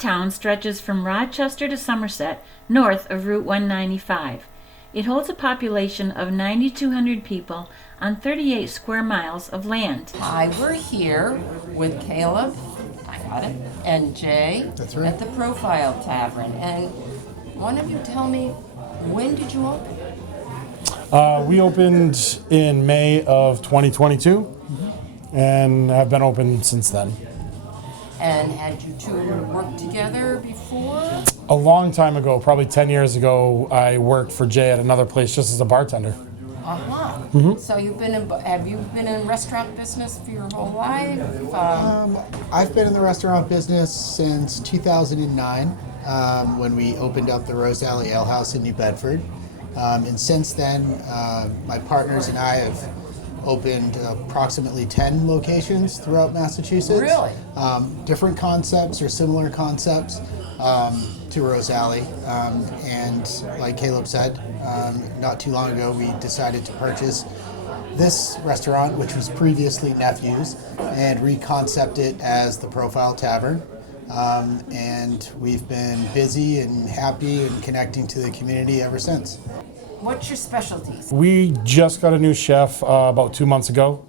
Freetown stretches from Rochester to Somerset, north of Route 195. It holds a population of 9,200 people on 38 square miles of land. Hi, we're here with Caleb, I got it, and Jay. That's right. At the Profile Tavern. And one of you tell me, when did you open? We opened in May of 2022 and have been open since then. And had you two worked together before? A long time ago, probably 10 years ago, I worked for Jay at another place just as a bartender. So have you been in restaurant business for your whole life? I've been in the restaurant business since 2009 when we opened up the Rose Alley Ale House in New Bedford. And since then, my partners and I have opened approximately 10 locations throughout Massachusetts. Really? Different concepts or similar concepts to Rose Alley. And like Caleb said, not too long ago we decided to purchase this restaurant, which was previously Nephew's, and reconcept it as the Profile Tavern. And we've been busy and happy and connecting to the community ever since. What's your specialties? We just got a new chef about 2 months ago.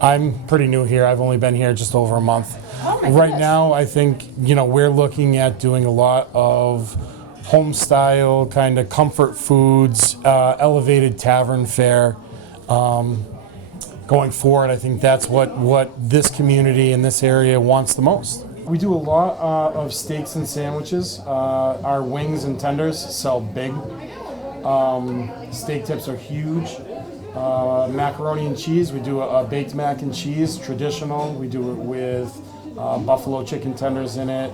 I'm pretty new here. I've only been here just over a month. Oh my Right goodness. now, I think, we're looking at doing a lot of home style, kind of comfort foods, elevated tavern fare. Going forward, I think that's what this community in this area wants the most. We do a lot of steaks and sandwiches. Our wings and tenders sell big. Steak tips are huge. Macaroni and cheese, we do a baked mac and cheese, traditional. We do it with buffalo chicken tenders in it,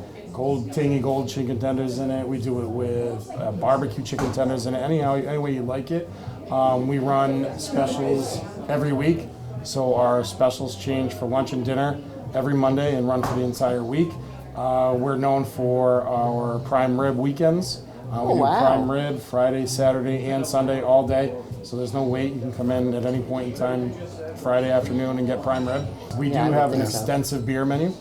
tangy gold chicken tenders in it. We do it with barbecue chicken tenders in it. Any way you like it. We run specials every week. So our specials change for lunch and dinner every Monday and run for the entire week. We're known for our prime rib weekends. We do prime rib Friday, Saturday, and Sunday all day. So there's no wait. You can come in at any point in time Friday afternoon and get prime rib. We do have an extensive beer menu.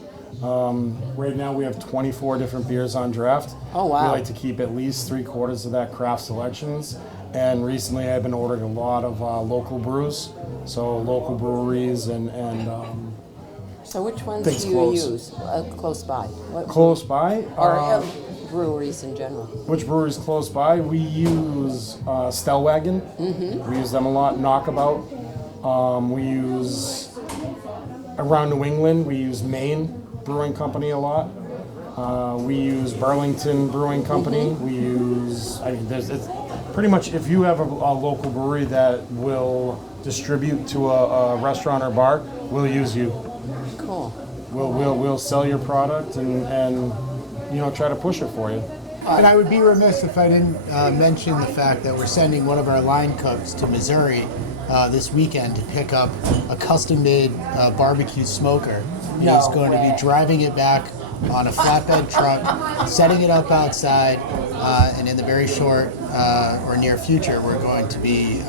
Right now we have 24 different beers on draft. Oh, wow. We like to keep at least 3/4 of that craft selections. And recently I've been ordering a lot of local brews. So local breweries and So which ones Things do you close. use close by? close by. Or breweries in general? Which breweries close by? We use Stellwagen. We use them a lot. Knockabout. We use around New England. We use Maine Brewing Company a lot. We use Burlington Brewing Company. We use. It's pretty much if you have a local brewery that will distribute to a restaurant or bar, we'll use you. Cool. We'll sell your product and try to push it for you. And I would be remiss if I didn't mention the fact that we're sending one of our line cooks to Missouri this weekend to pick up a custom-made barbecue smoker. He's going to be driving it back on a flatbed truck, setting it up outside, and in the very short or near future, we're going to be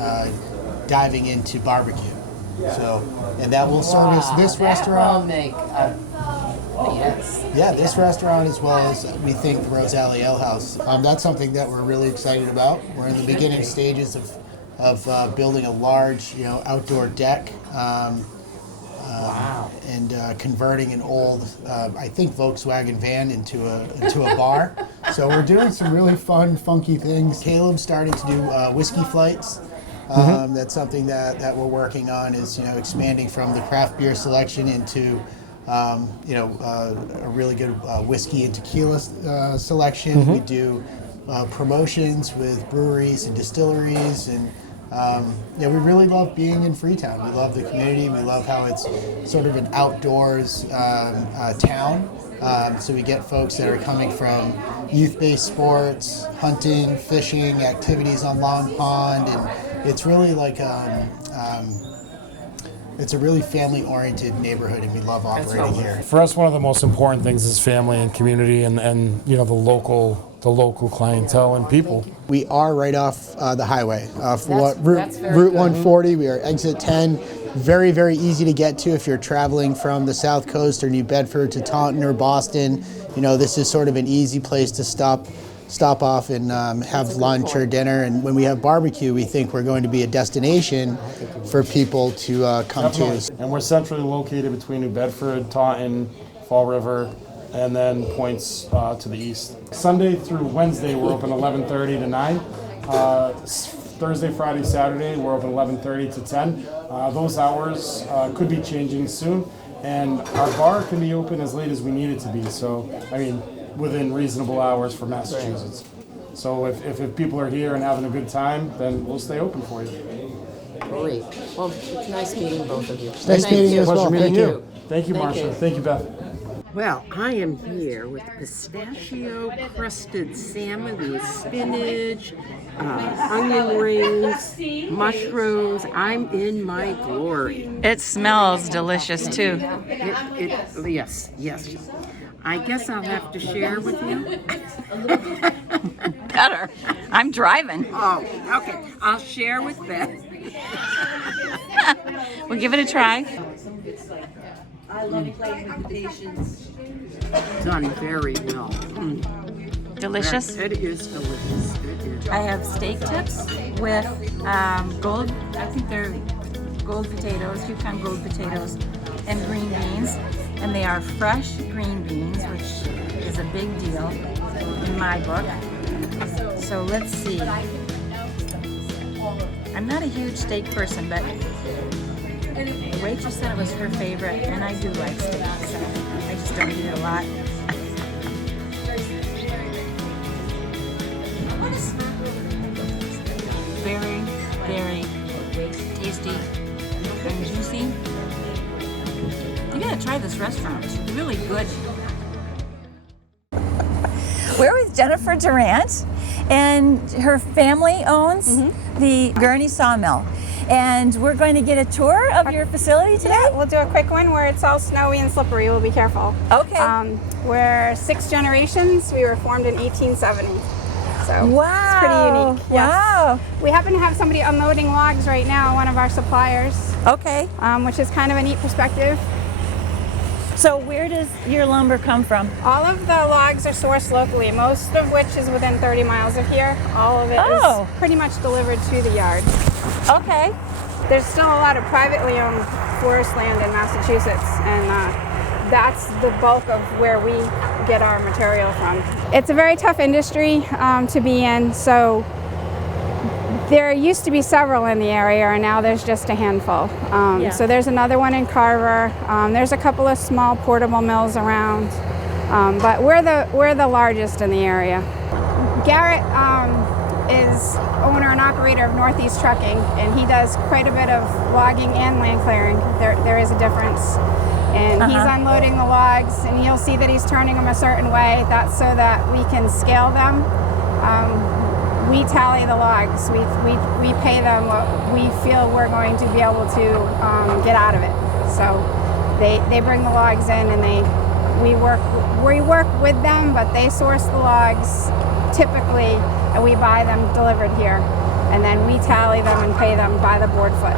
diving into barbecue. So, and that will service this restaurant. That will make yes. Yeah, this restaurant as well as we think the Rose Alley Ale House. That's something that we're really excited about. We're in the beginning stages of building a large, outdoor deck. And converting an old, I think Volkswagen van into a bar. So we're doing some really fun, funky things. Caleb's starting to do whiskey flights. That's something that we're working on is expanding from the craft beer selection into a really good whiskey and tequila selection. We do promotions with breweries and distilleries, and we really love being in Freetown. We love the community. We love how it's sort of an outdoors town. So we get folks that are coming from youth-based sports, hunting, fishing, activities on Long Pond, and it's really like it's a really family-oriented neighborhood, and we love operating here. For us, one of the most important things is family and community, and the local clientele and people. We are right off the highway. That's Route very good. 140. We are exit 10. Very, very easy to get to if you're traveling from the South Coast or New Bedford to Taunton or Boston. You know, this is sort of an easy place to stop off and have lunch or dinner. And when we have barbecue, we think we're going to be a destination for people to come to. And we're centrally located between New Bedford, Taunton, Fall River, and then points to the east. Sunday through Wednesday, we're open 11:30 to 9. Thursday, Friday, Saturday, we're open 11:30 to 10. Those hours could be changing soon, and our bar can be open as late as we need it to be. So, I mean, within reasonable hours for Massachusetts. So if people are here and having a good time, then we'll stay open for you. Great. Well, it's nice meeting both of you. Nice meeting you as well. Pleasure meeting Thank you. Thank you, Marcia. Thank you, Beth. Well, I am here with pistachio-crusted salmon with spinach, onion rings, mushrooms. I'm in my glory. It smells delicious too. Yes. I guess I'll have to share with you. Better. I'm driving. Oh, okay. I'll share with Beth. We'll give it a try. Done very well. Delicious. It is delicious. It is. I have steak tips with gold, I think they're gold potatoes, Yukon gold potatoes, and green beans. And they are fresh green beans, which is a big deal in my book. So let's see. I'm not a huge steak person, but the waitress said it was her favorite, and I do like steak, so I just don't eat it a lot. Very, very tasty and juicy. You gotta try this restaurant. It's really good. We're with Jennifer Durant, and her family owns the Gurney Sawmill. And we're going to get a tour of your facility today? Yeah, we'll do a quick one where it's all snowy and slippery. We'll be careful. Okay. We're 6 generations. We were formed in 1870. So Wow. it's pretty unique. Yes. Wow. We happen to have somebody unloading logs right now, one of our suppliers, Okay. which is kind of a neat perspective. So where does your lumber come from? All of the logs are sourced locally, most of which is within 30 miles of here. All of it Oh. is pretty much delivered to the yard. Okay. There's still a lot of privately owned forest land in Massachusetts, and that's the bulk of where we get our material from. It's a very tough industry to be in, so there used to be several in the area, and now there's just a handful. So there's another one in Carver. There's a couple of small portable mills around, but we're the largest in the area. Garrett is owner and operator of Northeast Trucking, and he does quite a bit of logging and land clearing. There is a difference. And he's unloading the logs, and you'll see that he's turning them a certain way. That's so that we can scale them. We tally the logs. We pay them what we feel we're going to be able to get out of it. So they bring the logs in, and we work with them, but they source the logs typically, and we buy them delivered here, and then we tally them and pay them by the board foot.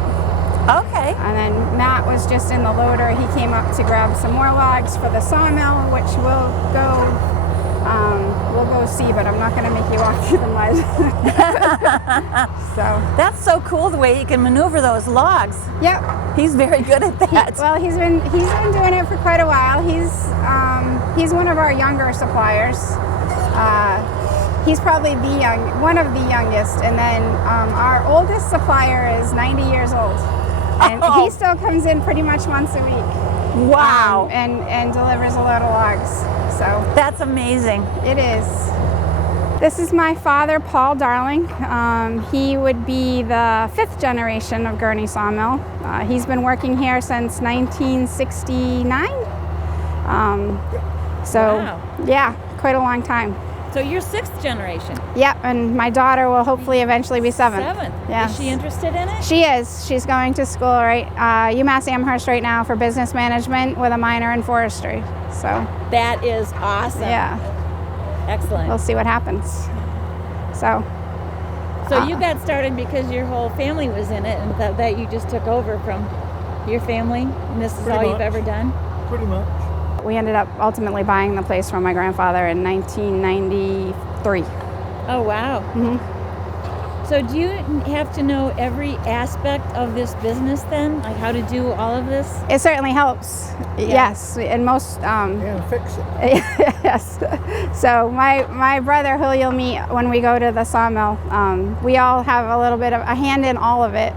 Okay. And then Matt was just in the loader. He came up to grab some more logs for the sawmill, which we'll go see, but I'm not going to make you walk through the mud. So That's so cool the way he can maneuver those logs. yep. He's very good at that. He's been doing it for quite a while. He's one of our younger suppliers. He's probably one of the youngest, and then our oldest supplier is 90 years old, and he still comes in pretty much once a week. Wow. And delivers a load of logs. So That's amazing. it is. This is my father, Paul Darling. He would be the 5th generation of Gurney Sawmill. He's been working here since 1969. Wow. Yeah, quite a long time. So you're 6th generation. Yep, and my daughter will hopefully eventually be 7th. 7th. Yes. Is she interested in it? She is. She's going to school UMass Amherst right now for business management with a minor in forestry. So That is awesome. yeah, Excellent. we'll see what happens. So So you got started because your whole family was in it, and that you just took over from your family, and this is Pretty all you've much. ever done? Pretty much. We ended up ultimately buying the place from my grandfather in 1993. Oh, wow. So do you have to know every aspect of this business then? Like how to do all of this? It certainly helps. Yes, and most. And fix it. Yes. So my brother, who you'll meet when we go to the sawmill, we all have a little bit of a hand in all of it.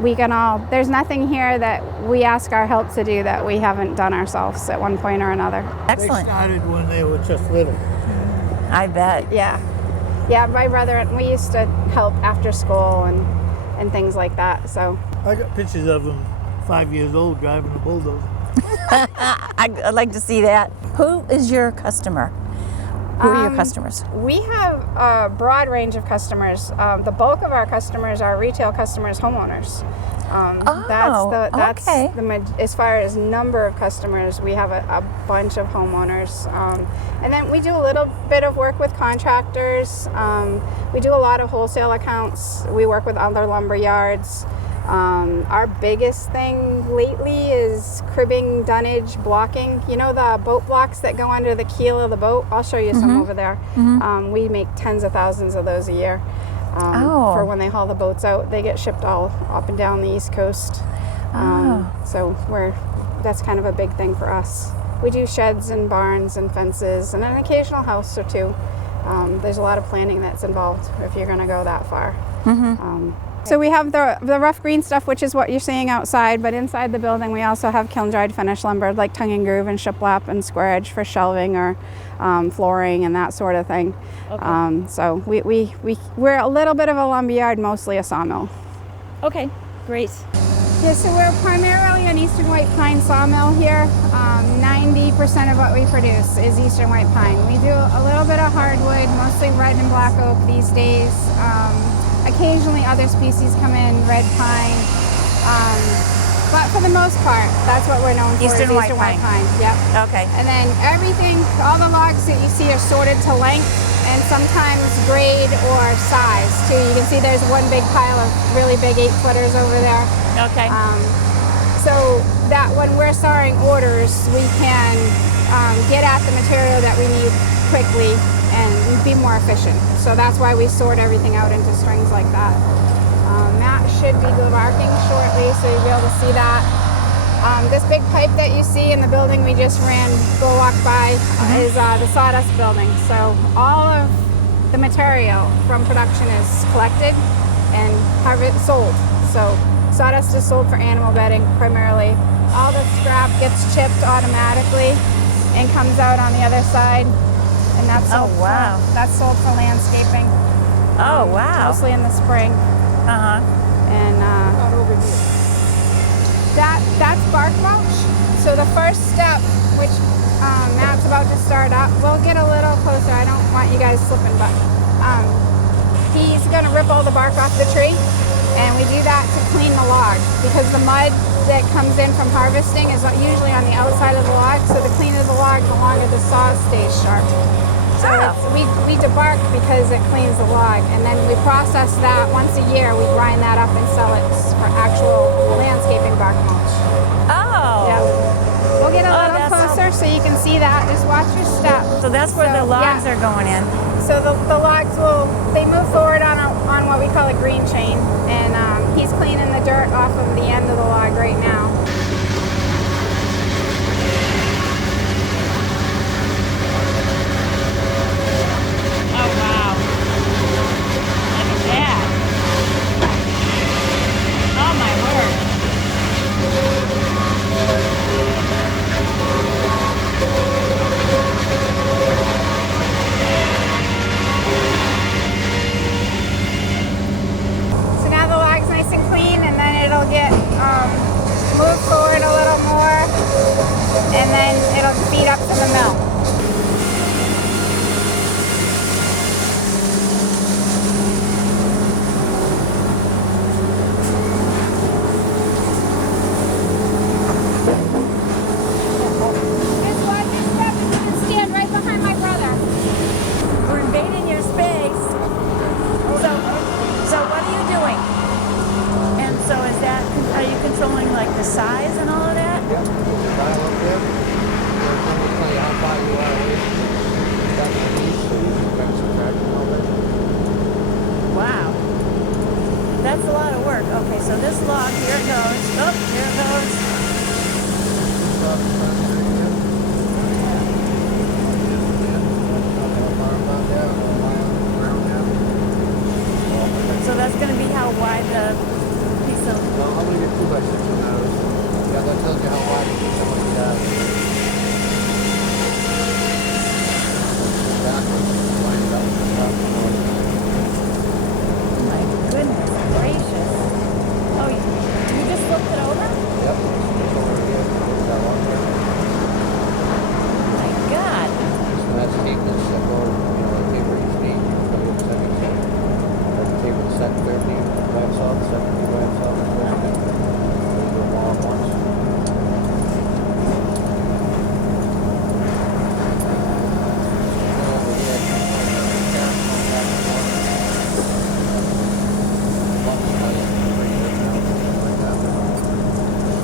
We can all. There's nothing here that we ask our help to do that we haven't done ourselves at one point or another. They Excellent. started when they were just little. I bet. Yeah. Yeah, my brother, we used to help after school and things like that. So I got pictures of them 5 years old driving a bulldozer. I'd like to see that. Who is your customer? Who are your customers? we have a broad range of customers. The bulk of our customers are retail customers, homeowners. That's okay. As far as number of customers, we have a bunch of homeowners. And then we do a little bit of work with contractors. We do a lot of wholesale accounts. We work with other lumber yards. Our biggest thing lately is cribbing, dunnage, blocking. You know the boat blocks that go under the keel of the boat? I'll show you some over there. We make tens of thousands of those a year. For when they haul the boats out. They get shipped all up and down the East Coast. So that's kind of a big thing for us. We do sheds and barns and fences and an occasional house or two. There's a lot of planning that's involved if you're going to go that far. So we have the rough green stuff, which is what you're seeing outside, but inside the building we also have kiln-dried finished lumber like tongue and groove and shiplap and square edge for shelving or flooring and that sort of thing. Okay. So we're a little bit of a lumberyard, mostly a sawmill. Okay, great. Yeah, so we're primarily an eastern white pine sawmill here. 90% of what we produce is eastern white pine. We do a little bit of hardwood, mostly red and black oak these days. Occasionally other species come in, red pine. But for the most part, that's what we're known for, Eastern is white eastern white pine. pine. Yep. Okay. And then everything, all the logs that you see are sorted to length and sometimes grade or size too. You can see there's one big pile of really big 8-footers over there. Okay. So that when we're sawing orders, we can get at the material that we need quickly and be more efficient. So that's why we sort everything out into strings like that. Matt should be debarking shortly, so you'll be able to see that. This big pipe that you see in the building we just walked by is the sawdust building. So all of the material from production is collected and sold. So sawdust is sold for animal bedding primarily. All the scrap gets chipped automatically and comes out on the other side. And that's sold that's sold for landscaping. Oh, wow. Mostly in the spring. And that's bark mulch. So the first step, which Matt's about to start up, we'll get a little closer. I don't want you guys slipping, but he's going to rip all the bark off the tree, and we do that to clean the log because the mud that comes in from harvesting is usually on the outside of the log. So the cleaner the log, the longer the saw stays sharp. So we debark because it cleans the log, and then we process that once a year. We grind that up and sell it for actual landscaping bark mulch. Oh. Yeah. We'll get a little that's closer so you can see that. Just watch your step. So that's where the logs are going in. So the logs they move forward on what we call a green chain, and he's cleaning the dirt off of the end of the log right now. Move forward a little more, and then it'll feed up to the mill. Just watch your step and stand right behind my brother. We're invading your space. So what are you doing? And so are you controlling like the Yeah, there's a dial up there. It's going to tell you how far you are away from the east, so you can grab some traction all that. Wow. That's a lot of work. Okay, so this log, here it goes. Oh, here it goes. So that's going to be how wide the piece of... Well, I'm going to get 2 by 6 on those. Yeah, that tells you how wide it is. My goodness gracious. Oh, you just flipped it over? Yep. My God. So that's tapered set or, taper each knee. So you have a second set. That's tapered set, third knee, glance off, second knee, glance off, third knee. So you do them all at once.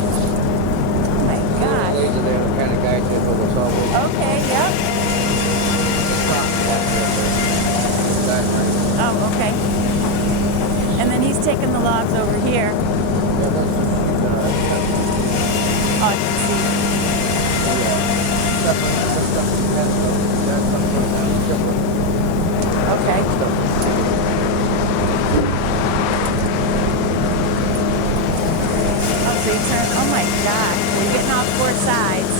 My God. Laser there to kind of guide you over the saw blade. Okay, yep. Oh, okay. And then he's taking the logs over here. Oh, I can see. Okay. Oh, so you turn, oh my God. You're getting off 4 sides.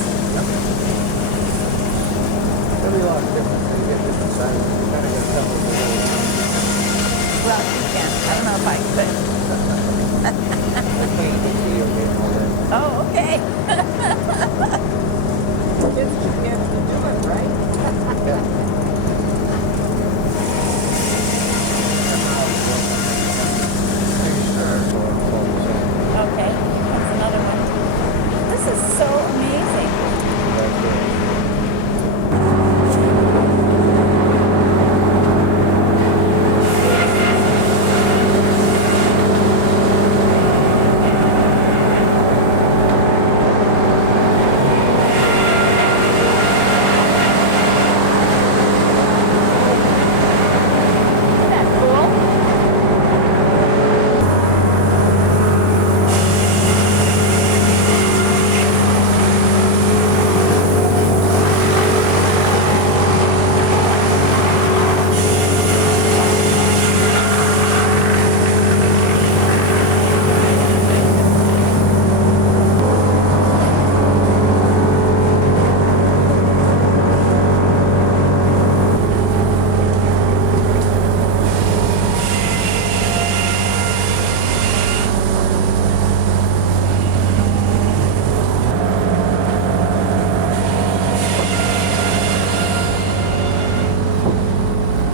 Every log is different. So you get different sizes. You kind of got to tell them the Well, you can. I don't know if I could. video game and all that. Oh, okay. Kids should be able to do it, right? Yeah. Okay. That's another one. This is so amazing. Isn't that cool?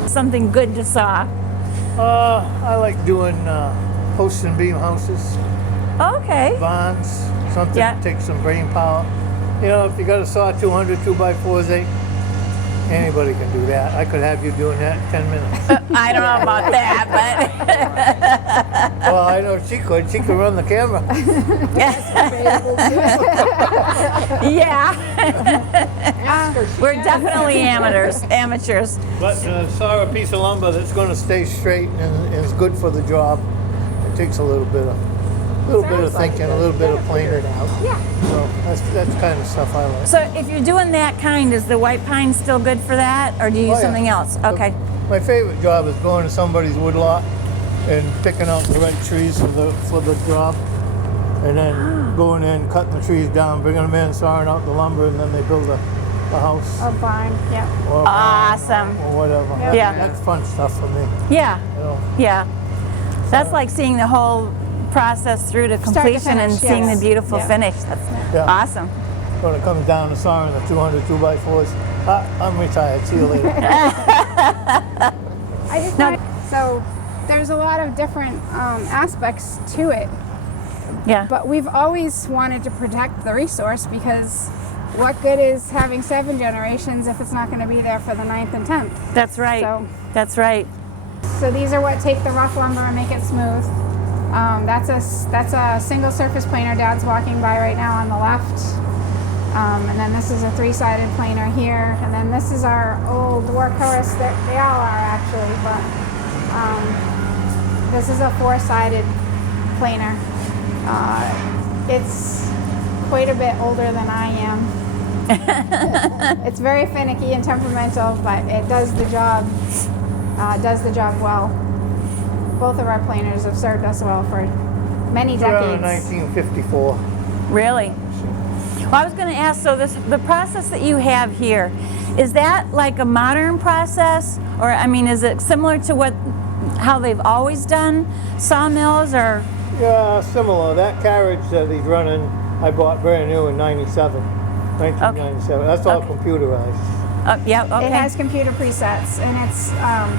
Something good to saw. I like doing post and beam houses, Okay. barns, something Yeah. to take some brain power. You know, if you got a saw 200 2x4s, anybody can do that. I could have you doing that in 10 minutes. I don't know about that, Well, I know she could. She could run the camera. but yeah. We're definitely amateurs. But saw a piece of lumber that's going to stay straight and is good for the job. It takes a little bit of thinking, a little bit of planing. Yeah. So that's kind of stuff I like. So if you're doing that kind, is the white pine still good for that, or do you use Oh, yeah. something else? Okay. My favorite job is going to somebody's woodlot and picking out the right trees for the job, and then going in, cutting the trees down, bringing them in, sawing out the lumber, and then they build a house Or barn, yeah. or a barn Awesome. or whatever. Yeah. That's fun stuff for me. Yeah. You know. Yeah. That's like seeing the whole process through to completion and finish, seeing yes. the beautiful Yeah. finish. That's Yeah. awesome. When it comes down to sawing the 200 2x4s, I'm retired. See you later. I just Now- want, so there's a lot of different aspects to it, Yeah. but we've always wanted to protect the resource, because what good is having 7 generations if it's not going to be there for the 9th and 10th? That's right. So- That's right. So these are what take the rough lumber and make it smooth. That's a single surface planer. Dad's walking by right now on the left. And then this is a three-sided planer here. And then this is our old workhorse. They all are actually, but this is a four-sided planer. It's quite a bit older than I am. It's very finicky and temperamental, but it does the job. Does the job well. Both of our planers have served us well for many decades. 1954. Really? Well, I was going to ask, so the process that you have here, is that like a modern process? Or, I mean, is it similar to how they've always done sawmills, or? Yeah, similar. That carriage that he's running, I bought brand new in 1997. That's all computerized. Yeah, okay. It has computer presets, and it's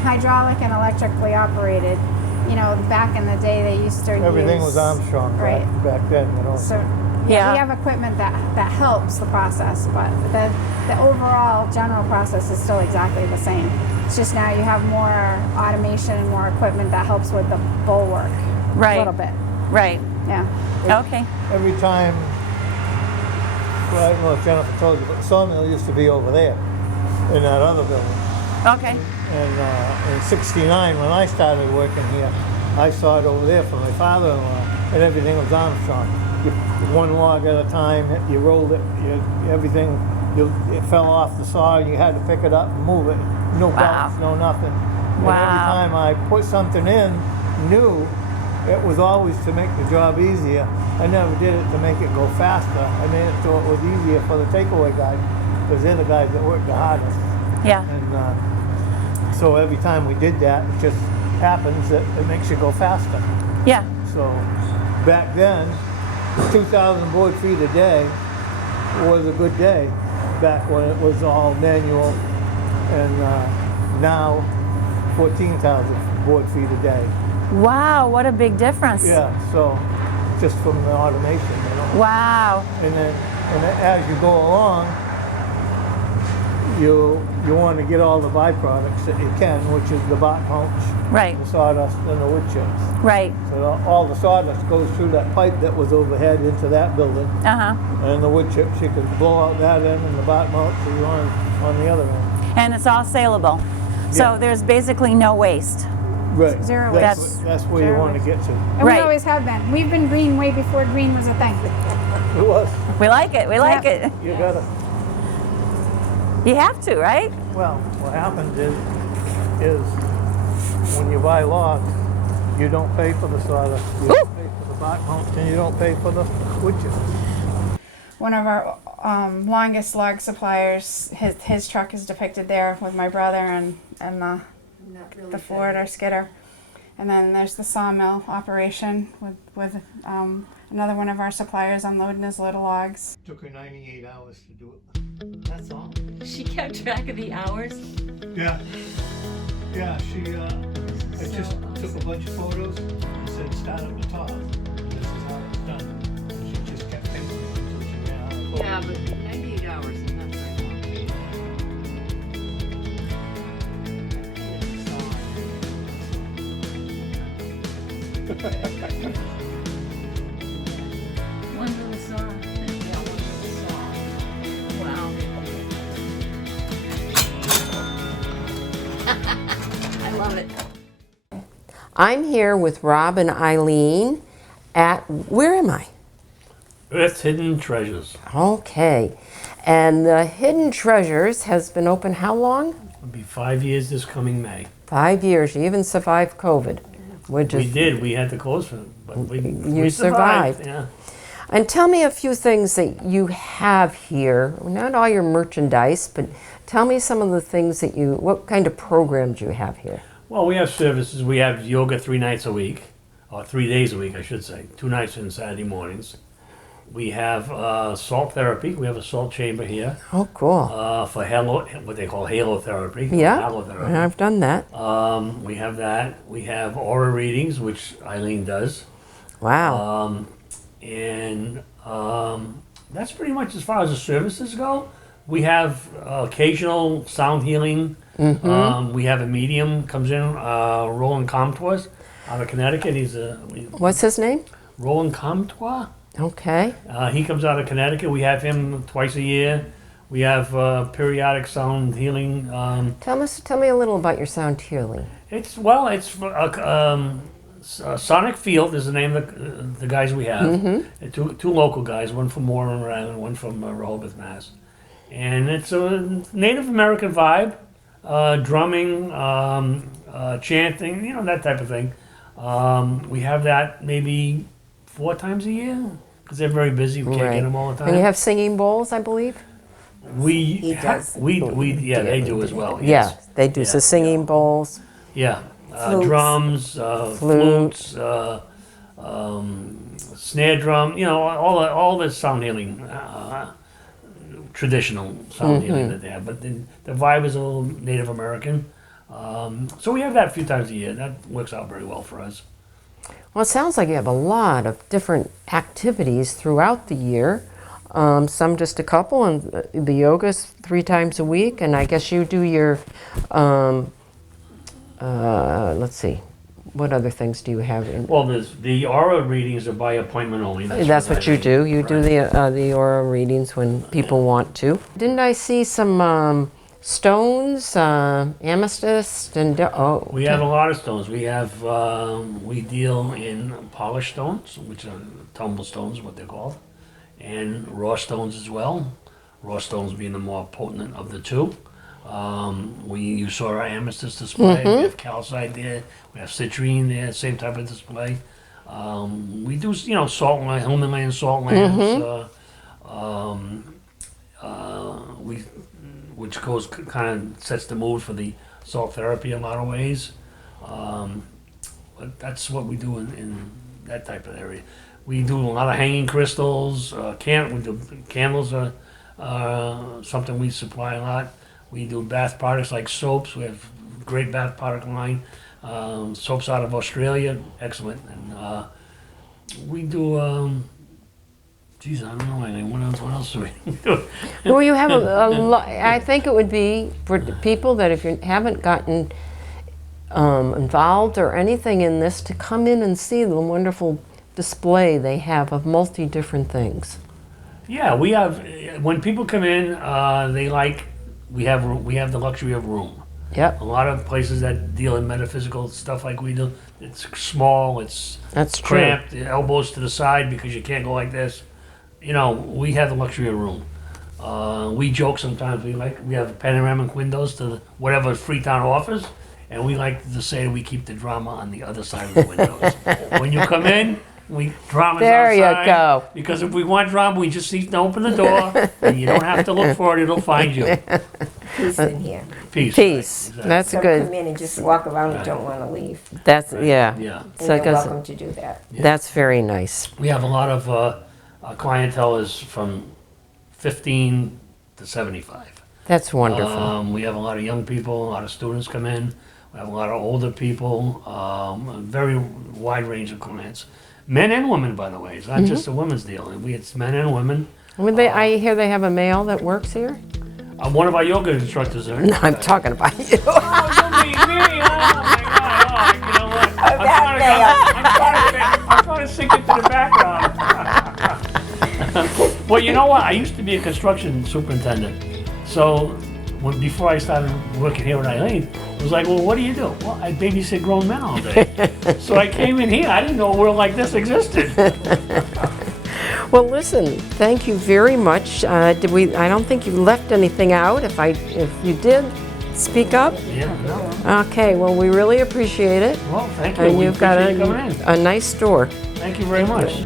hydraulic and electrically operated. You know, back in the day, they used to Everything use, was Armstrong right. back then, you know. So Yeah. we have equipment that helps the process, but the overall general process is still exactly the same. It's just now you have more automation and more equipment that helps with the bowl work Right. a little bit. Right. Yeah. Okay. Every time, well, I don't know if Jennifer told you, but the sawmill used to be over there in that other building. Okay. And in '69, when I started working here, I saw it over there from my father-in-law, and everything was Armstrong. One log at a time, you rolled it, everything, it fell off the saw, you had to pick it up and move it. No belts, no nothing. And every time I put something in new, it was always to make the job easier. I never did it to make it go faster. I made it so it was easier for the takeaway guys, because they're the guys that work the hardest. Yeah. And so every time we did that, it just happens that it makes you go faster. Yeah. So back then, 2,000 board feet a day was a good day, back when it was all manual, and now 14,000 board feet a day. Wow, what a big difference. Yeah, so just from the automation, you know. Wow. And then as you go along, you want to get all the byproducts that you can, which is the bark mulch, Right. the sawdust, and the wood chips. Right. So all the sawdust goes through that pipe that was overhead into that building, Uh-huh. and the wood chips, you can blow out that end, and the bark mulch is on the other end. And it's all saleable. So Yeah. there's basically no waste. Right. Zero waste. That's where you Zero want to get to. And Right. we always have been. We've been green way before green was a thing. It was. We like it. We like Yep. it. You gotta. You have to, right? Well, what happens is when you buy logs, you don't pay for the sawdust, you don't pay for the bark mulch, and you don't pay for the wood chips. One of our longest log suppliers, his truck is depicted there with my brother and the Florida skidder. And then there's the sawmill operation with another one of our suppliers unloading his load of logs. Took her 98 hours to do it. That's all. She kept track of the hours. Yeah. Yeah, I just took a bunch of photos and said start at the top. This is how it's done. And she just kept painting it until she ran out of photos. Yeah, but 98 hours is not very One little saw. Wow. I love it. I'm here with Rob and Eileen where am I? Earth's Hidden Treasures. Okay. And the Hidden Treasures has been open how long? It'll be 5 years this coming May. 5 years. You even survived COVID. Which We is, did. We had to close for it, but we You survived. survived. Yeah. And tell me a few things that you have here. Not all your merchandise, but tell me some of the things that what kind of programs you have here. Well, we have services. We have yoga 3 nights a week, or 3 days a week, I should say. 2 nights and Saturday mornings. We have salt therapy. We have a salt chamber here Oh, cool. for what they call halotherapy. Yeah, Halotherapy. I've done that. We have that. We have aura readings, which Eileen does. Wow. That's pretty much as far as the services go. We have occasional sound healing. We have a medium comes in, rolling calm to us. out of Connecticut. He's What's his name? Roland Comtois. Okay. He comes out of Connecticut. We have him twice a year. We have periodic sound healing. Tell me a little about your sound healing. It's Sonic Field is the name of the guys we have. Two local guys, one from Warren, Rhode Island, one from Rehoboth, Mass. And it's a Native American vibe, drumming, chanting, that type of thing. We have that maybe 4 times a year because they're very busy. We can't get them all the time. And you have singing bowls, I believe? They do as well. Yeah, Yes. they do. So singing bowls. Yeah. Flutes. Drums, flutes, snare drum, all the sound healing, traditional sound healing that they have. But the vibe is a little Native American. So we have that a few times a year. That works out very well for us. Well, it sounds like you have a lot of different activities throughout the year. Some just a couple, and the yoga's 3 times a week. And I guess you do your, let's see, what other things do you have? Well, the aura readings are by appointment only. That's what you do. You do the aura readings when people want to. Didn't I see some stones, amethyst, and we have a lot of stones. We have we deal in polished stones, which are tumble stones, what they're called, and raw stones as well. Raw stones being the more potent of the two. You saw our amethyst display. We have calcite there. We have citrine there. Same type of display. We do, salt land, Himalayan salt lands. Which kind of sets the mood for the salt therapy in a lot of ways. But that's what we do in that type of area. We do a lot of hanging crystals. Candles are something we supply a lot. We do bath products like soaps. We have great bath product line. Soaps out of Australia, excellent. And we do. I don't know anything. What else do we do? Well, you have a lot. I think it would be for people that if you haven't gotten involved or anything in this, to come in and see the wonderful display they have of different things. Yeah, we have. When people come in, we have the luxury of room. Yep. A lot of places that deal in metaphysical stuff like we do, it's small. That's cramped. The elbows to the side because you can't go like this. We have the luxury of room. We joke sometimes. We have panoramic windows to whatever Freetown offers, and we like to say we keep the drama on the other side of the windows. When you come in, drama's there outside. You go. Because if we want drama, we just need to open the door, and you don't have to look for it; it'll find you. Peace in here. Peace. Peace. Right, exactly. That's Some good. come in and just walk around and don't want to leave. That's Yeah. And So you're welcome to do that. that's very nice. We have a lot of our clientele is from 15 to 75. That's wonderful. We have a lot of young people, a lot of students come in. We have a lot of older people, a very wide range of clients. Men and women, by the way. It's not just a women's deal. It's men and women. I hear they have a male that works here. One of our yoga instructors are. No, I'm talking about you. Oh, you mean me? Oh, my God. Oh, you know what? I'm trying to sink into the background. Well, you know what? I used to be a construction superintendent. So before I started working here with Eileen, it was like, well, what do you do? Well, I babysit grown men all day. So I came in here. I didn't know a world like this existed. Well, listen, thank you very much. I don't think you left anything out. If you did, speak up. Yeah, no. Okay, well, we really appreciate it. Well, thank you. And We you've got appreciate you coming in. a nice store. Thank you very much.